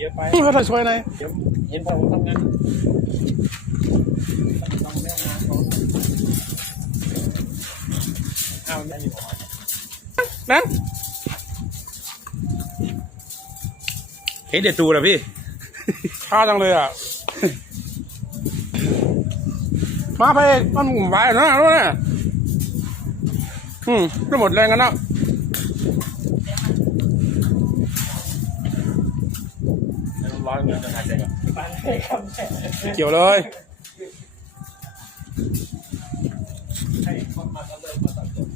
เยอะไป เขาจะช่วยไหน เดี๋ยวเห็นพอทำงานต้องแม่งานเขาข้าวไม่อยู่ นั่นเฮ้ยเด็ดตูเหรอพี่ข้าจังเลยอ่ะมาไปมันหมุนไปนะรู้ไหมไม่หมดแรงกันแล้วร้อยเงินจะหายใจก่อน เกี่ยวเลย ให้คนมาก็เริ่มมาตัดต้น